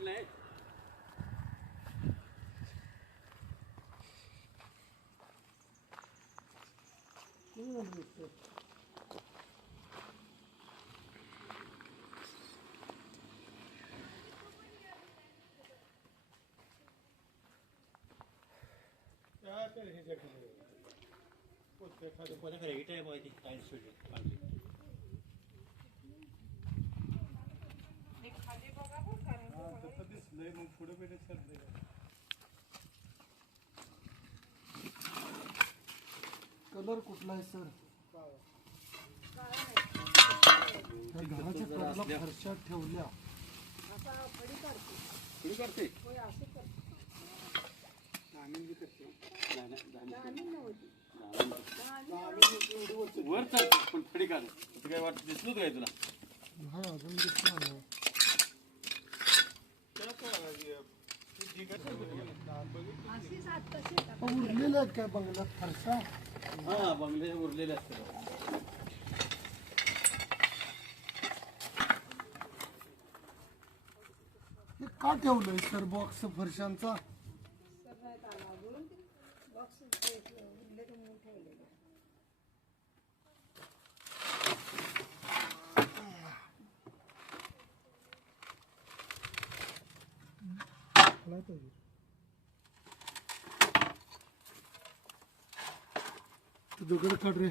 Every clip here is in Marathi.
नाही कोणा खरं हिट आहे माहिती काय सुटली पांढरी कलर कुठला आहे सर? त्या घराच्या फरशा ठेवल्या. करते. वर चालते पण काढ काय वाटत दिसलो काय तुला. नाही अजून दिसला नाही. अहो, उरलेल्या आहेत काय बंगल्यात फरशा हा बंगले उरलेले असते हे का ठेवलंय सर बॉक्स फरशांचा. ते दगड काढ रे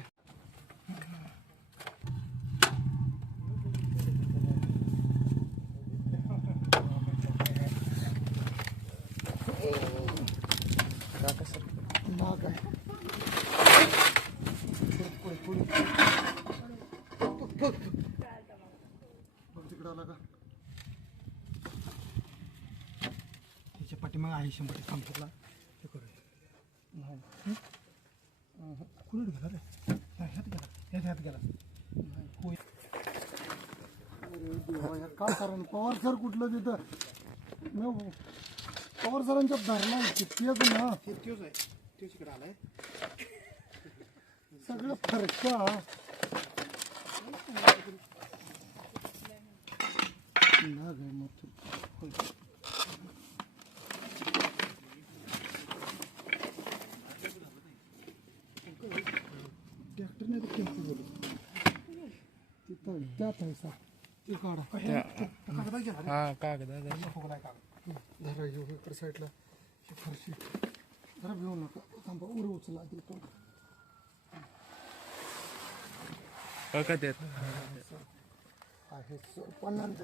नाग आहे पुढे, पुढे, पुढे. बघ, बघ. बघ तिकडे आला का त्याच्या पाठीमागे आहे शंभर टक्के कम्प्युटरला ते करूया नाही. हं? कुठे गेला रे ह्यात गेला. ह्यात ह्यात गेला. नाही, होय. काय कारण? पवार सर कुठलं तिथं? न पवार सरांच्या धरला तेच ना. ते आहे. त्योच इकडे आलाय. सगळं फरशा. नाग आहे मग ते. होय. ट्रॅक्टर नाही तर टेम्पो बोलू तिथं त्यात आहे सा ते काढा कागदा रे. हा कागद आहे. फुगलाय कागद धरा येऊ इकडे साईडला ही फरशी जरा घेऊ नका थांबा उर उचला देतो हो का त्यात आहे सर पन्नास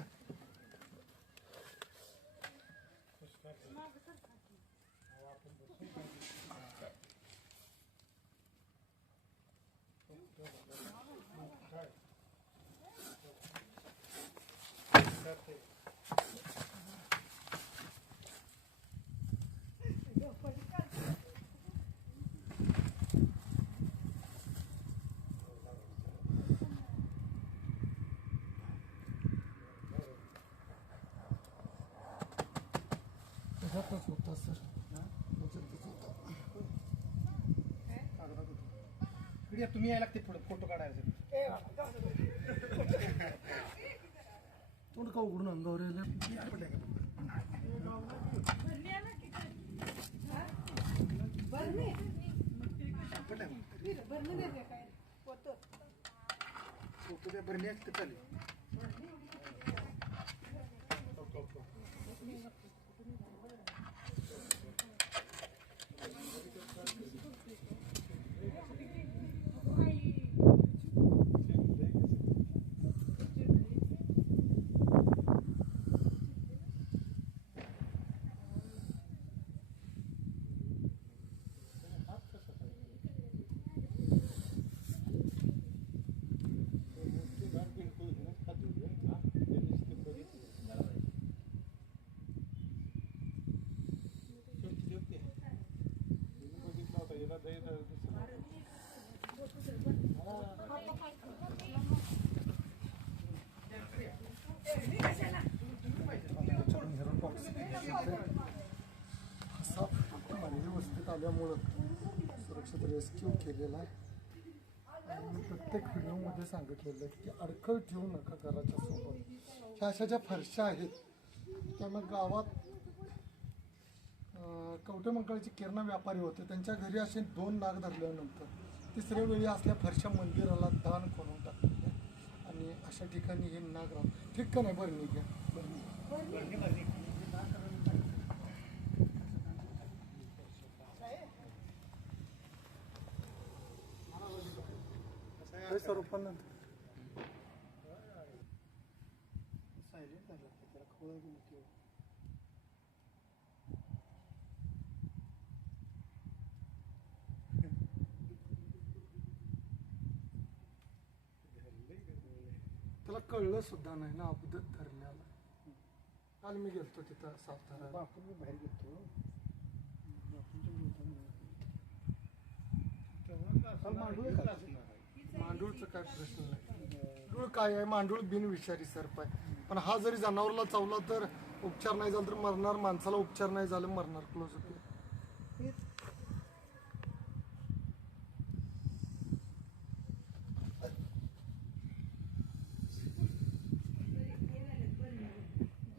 त्याच्यातच होता सर त्याच्यातच होता कागदात होतं. इकडे या, तुम्ही यायला लागते पुढे फोटो काढायचे ಉಣ್ಕೋ ಬಿಡು ಹಂಗೆ ಅವರೆಲ್ಲ ಬರ್ನಿ ಬರ್ನಿ ಬರ್ನಿ त्यामुळं सुरक्षित रेस्क्यू केलेला आहे. आणि मी प्रत्येक व्हिडिओमध्ये सांगितलेलं आहे की अडखळ ठेवू नका घराच्या सोबत. ह्या अशा ज्या फरशा आहेत त्यामुळे गावात अं, किरणा व्यापारी होते. त्यांच्या घरी असे दोन नाग धरल्यानंतर तिसऱ्या वेळी असल्या फरशा मंदिराला दान करून टाकलेल्या आणि अशा ठिकाणी हे नागराव ठीक का नाही? बरं घ्या सायलेंट झाला त्याला खोळ गेली त्याला कळलं सुद्धा नाही ना अबदत धरल्याला काल मी गेलतो तिथं सातारा बापून मी बाहेर विरोधात तेव्हा मांडूळ मांडूळचं काय प्रश्न नाही. मांडूळ काय आहे? मांडूळ बिनविषारी सर्प आहे. पण हा जरी जनावरला चावला तर उपचार नाही झाला तर मरणार माणसाला उपचार नाही झालं मरणार. क्लोज होते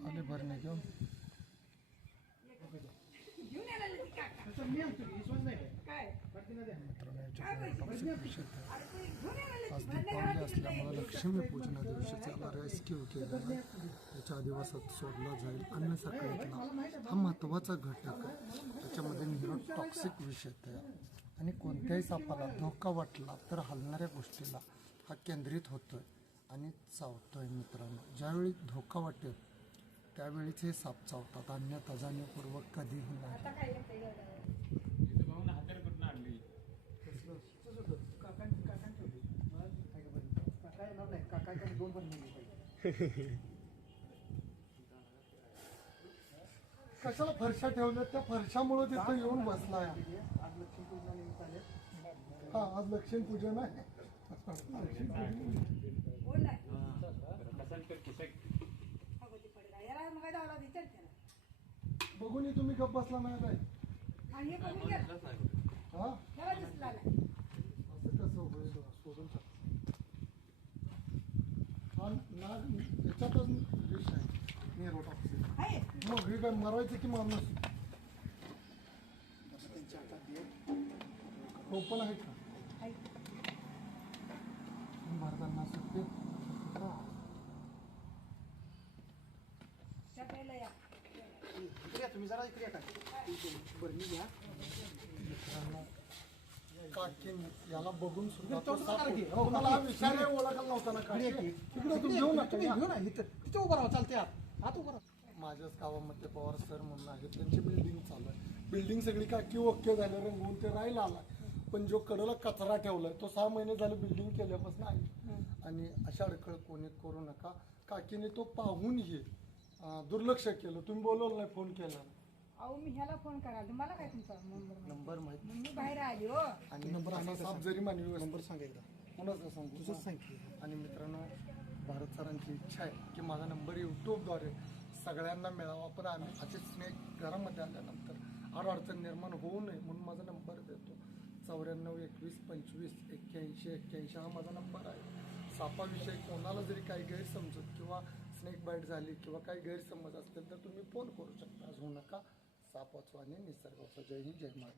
आले भरणे घेऊन. मित्रांनो याच्याकडे असल्यामुळे लक्ष्मीपूजना दिवशी त्याला रेस्क्यू केला त्याच्या आदिवासात सोडला जाईल अन्न सकाळीतला हा महत्त्वाचा घटक आहे. त्याच्यामध्ये निरो टॉक्सिक विषय आहे आणि कोणत्याही सापाला धोका वाटला तर हलणाऱ्या गोष्टीला हा केंद्रित होतोय आणि चावतोय मित्रांनो. ज्यावेळी धोका वाटेल त्यावेळीच हे साप चावतात. अन्य तजानीपूर्वक कधीही नाही आता काय येतंय गं? काका काका ठेवली मला काय का बरं काका येणार नाही काका काय दोन पण पाहिजे कशाला फरशा ठेवल्या त्या फरशामुळे तिथं येऊन बसला आज लक्ष्मी पूजना निमित्त आले हा आज लक्ष्मी पूजन आहे. बघून तुम्ही गप बसला नाही काय आणि हे कमी गेलं. हा याला दिसला नाही. असं कसं होईल सोडून टाक. हा नाग याच्यातच विष आहे नेरोटॉक्सिन. मग हे काय मरायचं की माणूस असं त्यांच्या हातात टोपण आहे का आहे. या. इकडे या तुम्ही जरा इकडे बरं मी घ्या काकीन याला बघून सुद्धा तो साप- तुम्हाला विषारी ओळखला नव्हता ना काकी तिकडे तुम्ही घेऊ नका तुम्ही या. तिथे उभं राहा चालते आत आत उभं राहा माझ्याच गावामध्ये पवार सर म्हणून आहे त्यांची बिल्डिंग चालू आहे. बिल्डिंग सगळी काकी ओके झालं रंगवून ते राहिला आला. पण जो कडला कचरा ठेवलाय तो सहा महिने झाले बिल्डिंग केल्यापासून आहे. आणि अशा अडकळ कोणी करू नका. काकीने तो पाहून हे अं, दुर्लक्ष केलं. तुम्ही बोलवलं नाही फोन केला. अहो मी ह्याला फोन कराल मला काय तुमचा नंबर माहिती? नंबर माहीत. मग मी बाहेर आली हो. आणि नंबर साप जरी मानवी नंबर सांगा एकदा. कोणाचा सांगू? तुझंच सांग की. आणि मित्रांनो भारत सरांची इच्छा आहे की माझा नंबर यूट्यूबद्वारे सगळ्यांना मिळावा. पण आम्ही असे स्नेक घरामध्ये आल्यानंतर अडचण निर्माण होऊ नये म्हणून माझा नंबर देतो. चौऱ्याण्णव एकवीस पंचवीस एक्क्याऐंशी एक्क्याऐंशी हा माझा नंबर आहे. सापाविषयी कोणाला जरी काही गैरसमजूत किंवा स्नेक बाईट झाली किंवा काही गैरसमज असतील तर तुम्ही फोन करू शकता. होऊ नका. साप वाचवा आणि निसर्ग वाचवा जय हिंद जय महाराज